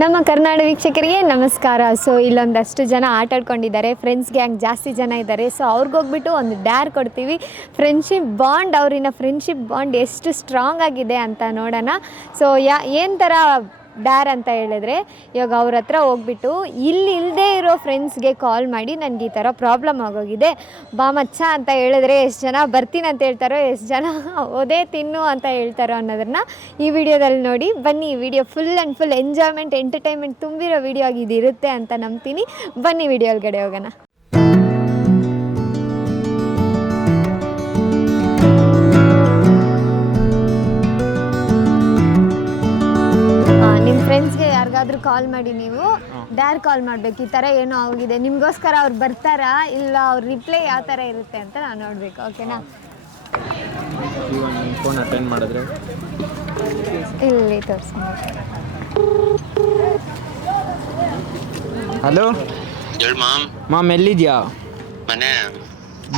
ನಮ್ಮ ಕರ್ನಾಟಕ ವೀಕ್ಷಕರಿಗೆ ನಮಸ್ಕಾರ. ಸೊ ಇಲ್ಲೊಂದಷ್ಟು ಜನ ಆಟ ಆಡ್ಕೊಂಡಿದ್ದಾರೆ, ಫ್ರೆಂಡ್ಸ್ ಗ್ಯಾಂಗ್ ಜಾಸ್ತಿ ಜನ ಇದ್ದಾರೆ. ಸೊ ಅವ್ರಿಗೋಗ್ಬಿಟ್ಟು ಒಂದು ಡ್ಯಾರ್ ಕೊಡ್ತೀವಿ. ಫ್ರೆಂಡ್ಶಿಪ್ ಬಾಂಡ್, ಅವರಿನ ಫ್ರೆಂಡ್ಶಿಪ್ ಬಾಂಡ್ ಎಷ್ಟು ಸ್ಟ್ರಾಂಗ್ ಆಗಿದೆ ಅಂತ ನೋಡೋಣ. ಸೊ ಏನು ಥರ ಡ್ಯಾರ್ ಅಂತ ಹೇಳಿದ್ರೆ, ಇವಾಗ ಅವ್ರ ಹತ್ರ ಹೋಗ್ಬಿಟ್ಟು ಇಲ್ಲದೇ ಇರೋ ಫ್ರೆಂಡ್ಸ್ಗೆ ಕಾಲ್ ಮಾಡಿ ನನಗೆ ಈ ಥರ ಪ್ರಾಬ್ಲಮ್ ಆಗೋಗಿದೆ ಬಾ ಮಚ್ಚ ಅಂತ ಹೇಳಿದ್ರೆ ಎಷ್ಟು ಜನ ಬರ್ತೀನಿ ಅಂತ ಹೇಳ್ತಾರೋ, ಎಷ್ಟು ಜನ ಓದೇ ತಿನ್ನು ಅಂತ ಹೇಳ್ತಾರೋ ಅನ್ನೋದನ್ನು ಈ ವಿಡಿಯೋದಲ್ಲಿ ನೋಡಿ. ಬನ್ನಿ, ಈ video full and full enjoyment, entertainment ತುಂಬಿರೋ ವಿಡಿಯೋ ಆಗಿ ಇದಿರುತ್ತೆ ಅಂತ ನಂಬ್ತೀನಿ. ಬನ್ನಿ ವಿಡಿಯೋ ಒಳಗಡೆ ಹೋಗೋಣ. ನಿಮ್ಮ ಫ್ರೆಂಡ್ಸ್ಗೆ ಯಾರಿಗಾದ್ರೂ ಕಾಲ್ ಮಾಡಿ, ನೀವು ಡ್ಯಾರ್ ಕಾಲ್ ಮಾಡಬೇಕು, ಈ ಥರ ಏನೋ ಆಗಿದೆ ನಿಮಗೋಸ್ಕರ ಅವ್ರು ಬರ್ತಾರಾ ಇಲ್ಲ ಅವ್ರ ರಿಪ್ಲೈ ಯಾವ ಥರ ಇರುತ್ತೆ ಅಂತ ನಾನು ನೋಡಬೇಕು. ಓಕೆನಾ? ಫೋನ್ ಅಟೆಂಡ್ ಮಾಡಿದ್ರೆ ಇಲ್ಲಿ ತೋರಿಸಿ. ಹಲೋ ಮಾಮ್, ಎಲ್ಲಿದ್ಯಾ? ಮನೆ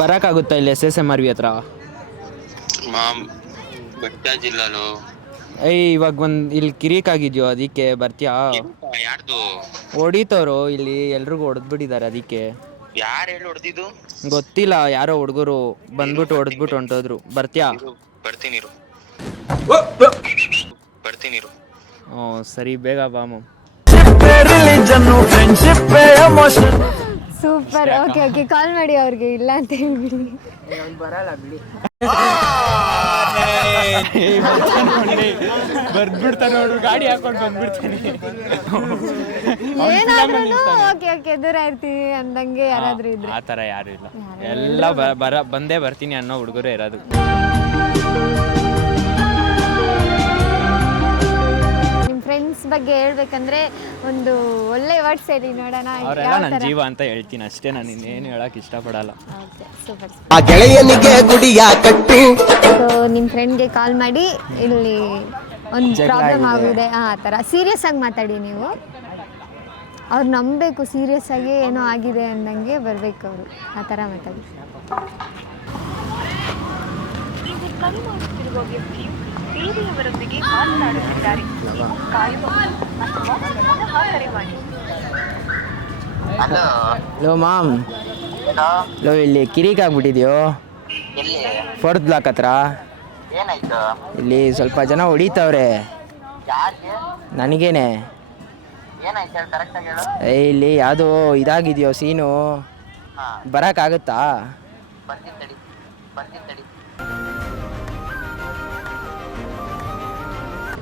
ಬರೋಕ್ಕಾಗುತ್ತಾ ಇಲ್ಲಿ SSMRV ಹತ್ರ? ಮಾಮ್ ಬೆಟ್ಟ ಜಿಲ್ಲಾಲು. ಇವಾಗ ಇಲ್ಲಿ ಕಿರಿಕ್ ಆಗಿದ್ಯೋ, ಅದಕ್ಕೆ ಬರ್ತೀಯಾ? ಯಾರ್ದು ಹೊಡಿತವ್ರು ಇಲ್ಲಿ, ಎಲ್ರಿಗೂ ಹೊಡೆದ್ಬಿಟ್ಟಿದ್ದಾರೆ. ಅದಕ್ಕೆ ಯಾರು ಹೇಳಿ ಹೊಡೆದಿದ್ದು ಗೊತ್ತಿಲ್ಲ, ಯಾರೋ ಹುಡುಗರು ಬಂದ್ಬಿಟ್ಟು ಹೊಡೆದ್ಬಿಟ್ಟು ಹೊಂಟೋದ್ರು. ಬರ್ತೀಯಾ? ಬರ್ತೀನಿ. ಹ್ಞೂ ಸರಿ, ಬೇಗ ಬಾ ಮಾಮ್. ಸೂಪರ್. ಓಕೆ ಓಕೆ, ಕಾಲ್ ಮಾಡಿ ಅವ್ರಿಗೆ, ಇಲ್ಲ ಅಂತ ಹೇಳ್ಬಿಡಿ. ಬರಲ್ಲ ಬಿಡಿ, ಬರ್ದ್ಬಿಡ್ತಾನೆ ನೋಡ್ರು, ಗಾಡಿ ಹಾಕೊಂಡು ಬಂದ್ಬಿಡ್ತಾನೆ. ಏನಾದ್ರೂ ಓಕೆ ಓಕೆ ದೂರ ಇರ್ತೀವಿ ಅಂದಂಗೆ ಯಾರಾದ್ರೂ ಇದ್ರೆ. ಆ ಥರ ಯಾರು ಇಲ್ಲ, ಎಲ್ಲ ಬಂದೇ ಬರ್ತೀನಿ ಅನ್ನೋ ಹುಡುಗರೇ ಇರೋದು. ನಿಮ್ಮ ಫ್ರೆಂಡ್ಸ್ ಬಗ್ಗೆ ಹೇಳ್ಬೇಕಂದ್ರೆ ಒಂದು ಒಳ್ಳೆ ವರ್ಡ್ಸ್ ಹೇಳಿ ನೋಡೋಣ. ಅವರೆಲ್ಲ ನನ್ನ ಜೀವ ಅಂತ ಹೇಳ್ತೀನಿ ಅಷ್ಟೇ, ನಾನು ಇನ್ನೇನು ಹೇಳಕ್ ಇಷ್ಟಪಡಲ್ಲ. ಸೂಪರ್. ಆ ಗೆಳೆಯನಿಗೆ ಗುಡಿಯ ಕಟ್ಟು. ಸೊ ನಿಮ್ಮ ಫ್ರೆಂಡ್ಗೆ ಕಾಲ್ ಮಾಡಿ, ಇಲ್ಲಿ ಒಂದು ಪ್ರಾಬ್ಲಮ್ ಆಗಿದೆ ಆ ಥರ ಸೀರಿಯಸ್ ಆಗಿ ಮಾತಾಡಿ. ನೀವು ಅವ್ರು ನಂಬಬೇಕು, ಸೀರಿಯಸ್ ಆಗಿ ಏನೋ ಆಗಿದೆ ಅಂದಂಗೆ ಬರಬೇಕು ಅವರು, ಆ ಥರ ಮಾತಾಡಿ. ಲೋ ಮಾಮ್, ಲೋ ಇಲ್ಲಿ ಕಿರಿಕ್ ಆಗ್ಬಿಟ್ಟಿದ್ಯೋ, 4th ಬ್ಲಾಕ್ ಹತ್ರ. ಇಲ್ಲಿ ಸ್ವಲ್ಪ ಜನ ಹೊಡಿತವ್ರೆ ನನಗೇನೆ. ಇಲ್ಲಿ ಯಾವುದು ಇದಾಗಿದೆಯೋ ಸೀನು, ಬರೋಕ್ಕಾಗುತ್ತಾ?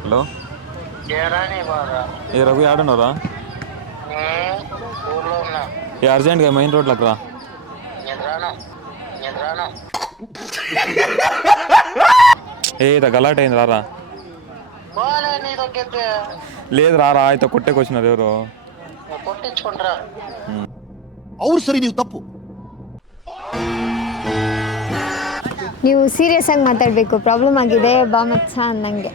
ಹಲೋ, ఏ రవి ఆడున్నారా? ఏ అర్జెంట్గా మెయిన్ రోడ్లకు రా. ఏ గలాట్ అయింది, రారా. లేదు రారా, అయితే కొట్టేకి వచ్చినారు ఎవరు. ಅವ್ರು ಸರಿ, ನೀವು ತಪ್ಪು. ನೀವು ಸೀರಿಯಸ್ ಆಗಿ ಮಾತಾಡಬೇಕು, ಪ್ರಾಬ್ಲಮ್ ಆಗಿದೆ ಬಾ ಮಚ್ಚ ಅನ್ನಂಗೆ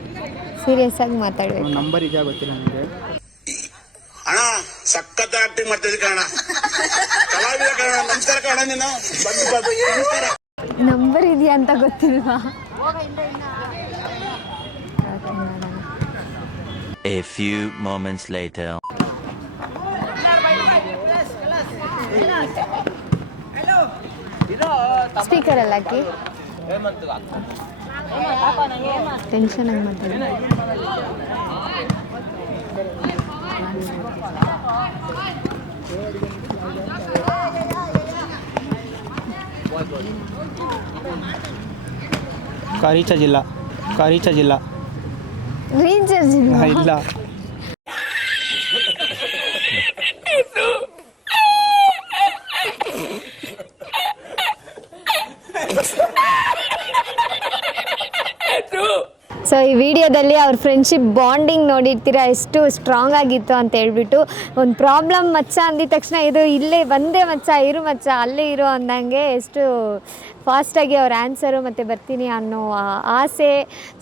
ಸೀರಿಯಸ್ ಆಗಿ ಮಾತಾಡಬೇಕು. ನಂಬರ್ ಇದೆಯಾ ಗೊತ್ತಿಲ್ಲ ನನಗೆ. ಅಣ್ಣ ಸಖತ್ ಆಕ್ಟಿಂಗ್ ಮಾಡ್ತಿದ್ದೆ ಕಣ, ಕಲಾವಿದ ಕಣ. ನಮಸ್ಕಾರ ಕಣ, ನೀನು ನಂಬರ್ ಇದೆಯಾ ಅಂತ ಗೊತ್ತಿಲ್ವಾ? A few moments later. Speaker ಅಲ್ಲಿ ಹಾಕಿ, ಟೆನ್ಷನ್ ಆಗಿ ಮಾತಾಡಿ. ಕಾರಿಚಾ ಜಿಲ್ಲಾ ರೀಚಾರ್ಜ್ ಇಲ್ಲ. ಸೊ ಈ ವಿಡಿಯೋದಲ್ಲಿ ಅವ್ರ ಫ್ರೆಂಡ್ಶಿಪ್ ಬಾಂಡಿಂಗ್ ನೋಡಿರ್ತೀರಾ ಎಷ್ಟು ಸ್ಟ್ರಾಂಗ್ ಆಗಿತ್ತು ಅಂತ ಹೇಳ್ಬಿಟ್ಟು. ಒಂದು ಪ್ರಾಬ್ಲಮ್ ಮಚ್ಚ ಅಂದಿದ ತಕ್ಷಣ ಇದು ಇಲ್ಲೇ ಬಂದೇ ಮಚ್ಚ, ಇರು ಮಚ್ಚ, ಅಲ್ಲೇ ಇರು ಅಂದಂಗೆ ಎಷ್ಟು ಫಾಸ್ಟಾಗಿ ಅವ್ರ ಆನ್ಸರು ಮತ್ತು ಬರ್ತೀನಿ ಅನ್ನೋ ಆಸೆ.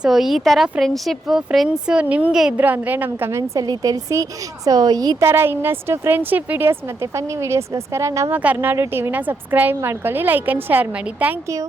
ಸೊ ಈ ಥರ ಫ್ರೆಂಡ್ಸು ನಿಮಗೆ ಇದ್ದರು ಅಂದರೆ ನಮ್ಮ ಕಮೆಂಟ್ಸಲ್ಲಿ ತಿಳಿಸಿ. ಸೊ ಈ ಥರ ಇನ್ನಷ್ಟು ಫ್ರೆಂಡ್ಶಿಪ್ ವೀಡಿಯೋಸ್ ಮತ್ತು ಫನ್ನಿ ವೀಡಿಯೋಸ್ಗೋಸ್ಕರ ನಮ್ಮ ಕರ್ನಾಡು ಟಿವಿನ ಸಬ್ಸ್ಕ್ರೈಬ್ ಮಾಡ್ಕೊಳ್ಳಿ, ಲೈಕ್ ಆ್ಯಂಡ್ ಶೇರ್ ಮಾಡಿ. Thank you.